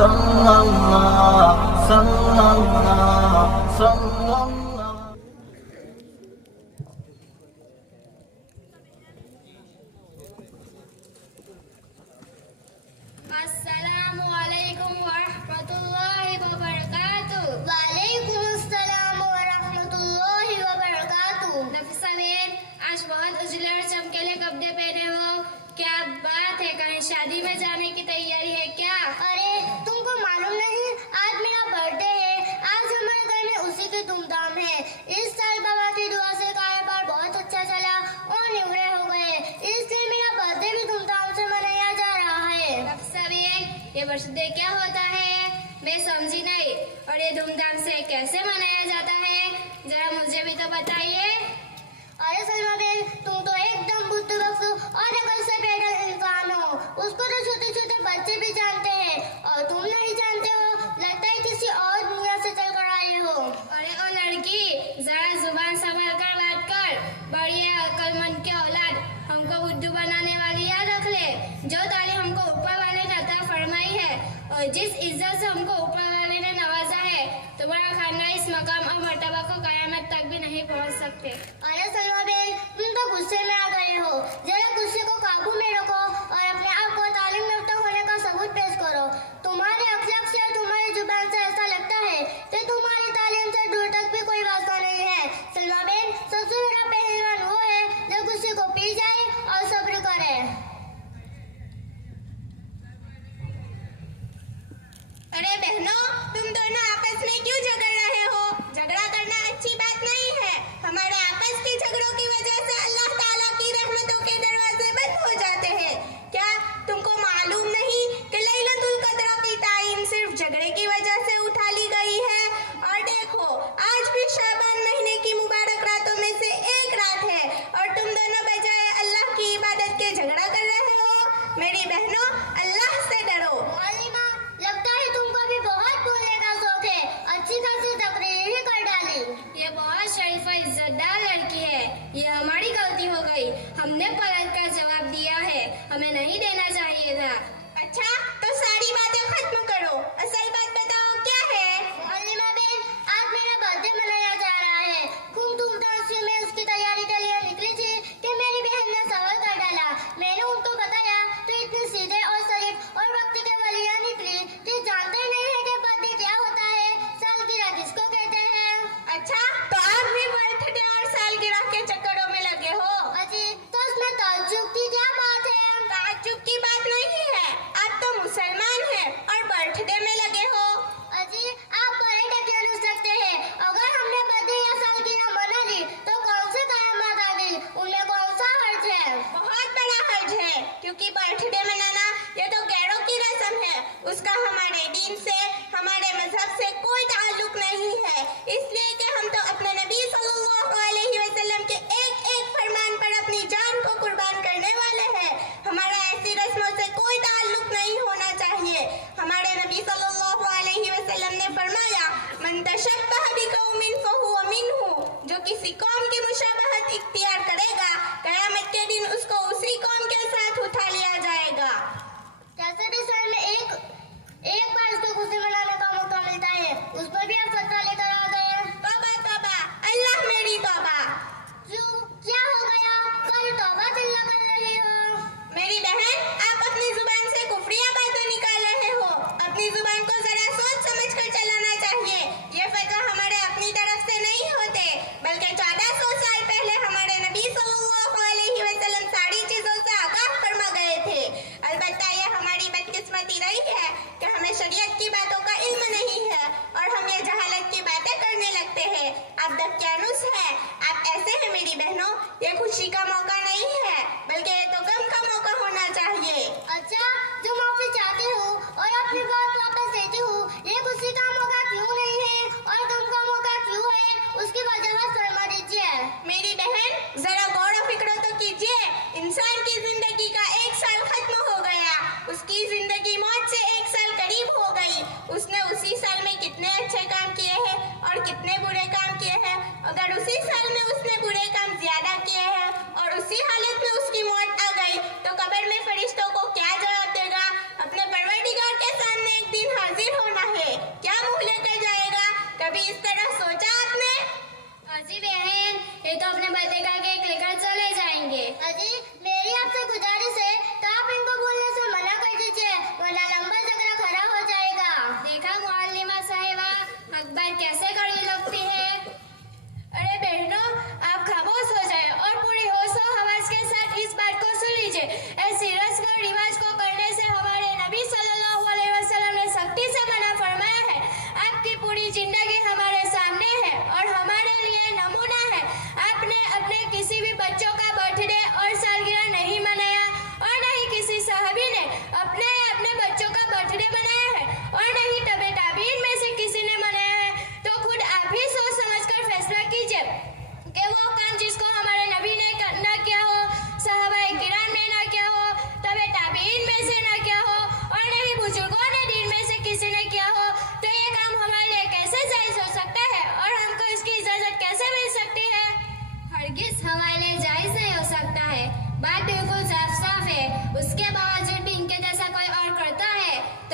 सल्लल्लाहु सल्लल्लाहु सल्लल्लाहु। अस्सलामु अलैकुम वरहमतुल्लाहि वबरकातुह। वालेकुमुस्सलाम वरहमतुल्लाहि वबरकातुह। नफीसा बेन, आज बहुत उजले और चमकीले कपड़े पहने हो, क्या बात है? कहीं शादी में जाने की तैयारी है क्या? अरे तुमको मालूम नहीं, आज मेरा बर्थडे है। आज हमारे घर में उसी की धूमधाम है। इस साल बाबा की दुआ से कारोबार बहुत अच्छा चला और निवड़े हो गए, इसलिए मेरा बर्थडे भी धूमधाम से मनाया जा रहा है। नफीसा बेन, ये बर्थडे क्या होता है? मैं समझी नहीं। और ये धूमधाम से कैसे मनाया जाता है, जरा मुझे भी तो बताइए। अरे सलमा बेन, तुम तो एकदम बुद्धू और अकल से पैदल इंसान हो। उसको तो छोटे छोटे बच्चे भी जानते हैं और तुम नहीं जानते हो। लगता है किसी और दुनिया से चल कर आए हो। अरे ओ लड़की, जरा जुबान संभाल कर बात कर। बड़ी अक्लमंद की औलाद, हमको बुद्धू बनाने वाली याद रख ले। जो तालीम हमको ऊपर वाले ने अता फरमाई है और जिस इज्जत से हमको ऊपर वाले ने नवाजा है, तुम्हारा खानदान इस मकाम और मर्तबा को कयामत तक भी नहीं पहुंच सकते। अरे सलमा बेन, तुम तो गुस्से में आ गए हो। जरा गुस्से को काबू में रखो और अपने आप को तालीम याफ्ता होने का सबूत पेश करो। तुम्हारे अखलाक से और तुम्हारी जुबान से ऐसा लगता है कि तुम्हारी तालीम से दूर तक भी कोई वास्ता नहीं है। सलमा बेन, सबसे बड़ा पहलवान वो है जो गुस्से को पी जाए और सब्र करे। अरे बहनों, तुम दोनों आपस में क्यों झगड़ रहे हो? झगड़ा करना अच्छी बात नहीं है। हमारे आपस के झगड़ों की वजह से अल्लाह ताला की रहमतों के दरवाजे बंद हो जाते हैं। क्या तुमको मालूम नहीं कि लैलतुल क़द्र की तायीन सिर्फ झगड़े की वजह से उठा ली गई है? और देखो, आज भी शाबान महीने की मुबारक रातों में से एक रात है और तुम दोनों बजाय अल्लाह की इबादत के झगड़ा कर रहे हो। मेरी बहनों, अल्लाह से डरो। मालिमा, लगता है तुमको भी बहुत बोलने का शौक है। अच्छी खासी तकरीर ही कर डाली। ये बहुत शरीफ और इज्जतदार लड़की है। ये हमारी गलती हो गई, हमने पलट कर जवाब दिया है, हमें नहीं देना चाहिए था। अच्छा, तो सारी बातें खत्म करो, असल बात बताओ क्या है? मालिमा बेन, आज मेरा बर्थडे मनाया जा रहा है। खूब धूमधाम से मैं उसकी तैयारी के लिए निकली थी कि मेरी बहन ने सवाल कर डाला। मैंने उनको बताया तो इतने सीधे और शरीफ और वक्त के वलिया निकली कि जानते ही नहीं है कि बर्थडे क्या होता है, सालगिरह किसको कहते हैं। अच्छा, तो आप भी बर्थडे और सालगिरह के चक्करों में लगे हो? अजी, तो उसमें ताज्जुब की क्या बात है? ताज्जुब की बात नहीं है, आप तो मुसलमान हैं और बर्थडे में लगे हो। अजी, आप बड़े ढकेलू सकते हैं। अगर हमने बर्थडे या सालगिरह मना ली तो कौन सी कयामत आ गई? उनमें कौन सा हर्ज है? बहुत बड़ा हर्ज है, क्योंकि बर्थडे मनाना ये तो गैरों की रस्म है। उसका हमारे दीन से, हमारे मजहब से कोई ताल्लुक नहीं है। इसलिए कि हम तो अपने नबी सल्लल्लाहु अलैहि वसल्लम के एक एक फरमान पर अपनी जान को कुर्बान करने वाले हैं। हमारा ऐसी रस्मों से कोई ताल्लुक नहीं होना चाहिए। हमारे नबी सल्लल्लाहु अलैहि वसल्लम ने फरमाया, मन तशब्बह बिकौमिन फहुवा मिन्हु, जो किसी कौम की मुशाबहत इख्तियार करेगा, कयामत के दिन उसको उसी कौम के साथ उठा लिया जाएगा। कैसे भी साल में एक बार उसको खुशी मनाने का मौका मिलता है, उस पर भी आप फतवा लेकर आ गए। तौबा तौबा, अल्लाह मेरी तौबा। क्यों, क्या हो गया? कल तौबा चिल्ला कर रही हो। मेरी बहन, आप अपनी जुबान से कुफरिया बातें निकाल रहे हो। अब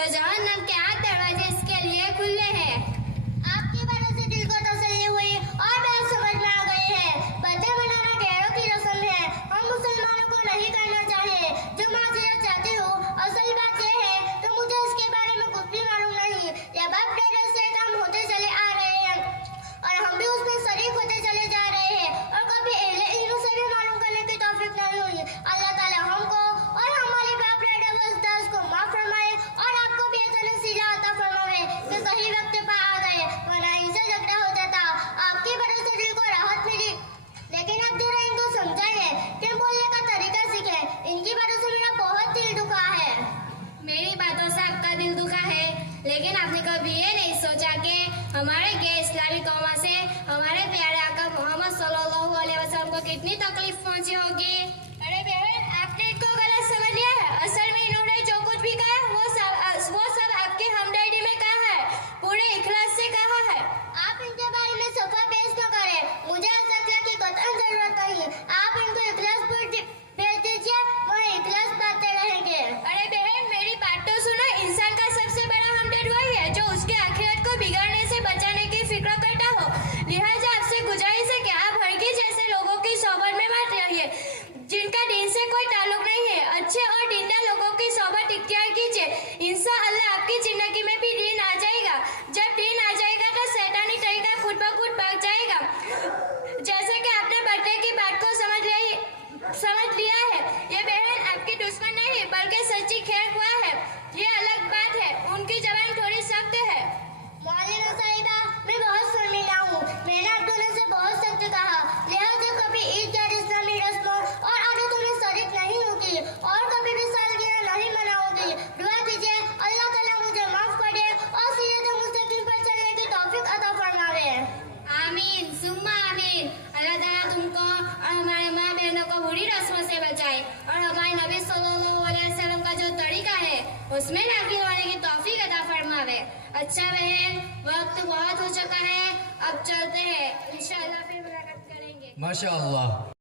तो जहन्नम के 8 दरवाजे इसके लिए खुले हैं। आपकी बातों से दिल को तसल्ली हुई और बात समझ में आ गई है। बर्थडे मनाना गैरों की रस्म है, हम मुसलमानों को नहीं करना चाहिए। जो माजरत चाहती हूँ, असल बात यह है तो मुझे इसके बारे में कुछ भी मालूम नहीं। ये बर्थडे से काम होते चले आ रहे हैं और हम भी उसमें शरीक होते चले जा रहे हैं और कभी अहले इल्म से भी मालूम करने की तौफीक नहीं हुई। अल्लाह ताला हमको और हमारे बाप दादा को माफ फरमाए और आपको भी ऐसा नसीहा अता फरमाए कि सही वक्त पर आ गए, वरना इनसे झगड़ा हो जाता। आपकी वजह से दिल को राहत मिली, लेकिन अब जरा इनको समझाइए कि बोलने का तरीका सीखे। इनकी वजह से मेरा बहुत दिल दुखा है। मेरी बातों से आपका दिल दुखा है, लेकिन आपने कभी ये नहीं सोचा कि हमारे गैर इस्लामी कौमा से हमारे प्यारे आका मोहम्मद सल्लल्लाहु अलैहि वसल्लम को कितनी तकलीफ पहुंची होगी। अरे बहन, आपने इनको गलत समझ लिया है। असल में इन्होंने जो कुछ भी कहा वो सब आपके हमदर्दी में कहा है, पूरे इखलास से कहा है। आप इनके बारे में सफा पेश न करें, मुझे असला की कतई जरूरत नहीं। आप इनको इखलास पर भेज दीजिए, वह इखलास बातें रहेंगे। अरे बहन, मेरी बात तो सुनो। इंसान का सबसे बड़ा हमदर्द वही है जो उसके आखिरत को बिगाड़ने से बचाने की फिक्र करता हो। लिहाजा आपसे गुजारिश है कि आप हरगिज़ जैसे लोगों की सोबत में मत रहिए जिनका दीन से कोई ताल्लुक नहीं है। अच्छे और दीनदार लोगों की सोबत इख्तियार कीजिए, इंशाअल्लाह आपकी जिंदगी में भी दीन आ जाएगा। जब दीन आ जाएगा तो शैतानी तरीका खुद ब खुद भाग जाएगा। जैसे कि आपने बर्थडे की बात को समझ लिया है, ये बहन आपकी दुश्मन नहीं बल्कि सच्ची खैर हुआ है। ये अलग बात है, उनकी जबान थोड़ी सख्त है। मौलाना साहिबा, मैं बहुत शर्मिंदा हूँ। मैंने आप दोनों से बहुत सख्त कहा, लिहाजा कभी ईद गैर इस्लामी रस्मों और आदतों में शरीक नहीं होगी और कभी भी सालगिरह नहीं मनाऊंगी। दुआ कीजिए अल्लाह ताला मुझे माफ करे और सीरत मुस्तकीम पर चलने की तौफीक अता फरमावे। आमीन सुम्मा आमीन। अल्लाह ताला तुमको और हमारे माँ बहनों को बुरी रस्मों से बचाए और हमारे नबी सल्लल्लाहु अलैहि वसल्लम का जो तरीका है उसमें दाखिल होने की तौफीक अता फरमावे। अच्छा बहन, वक्त बहुत हो चुका है, अब चलते हैं, इंशाअल्लाह फिर मुलाकात करेंगे। माशाअल्लाह।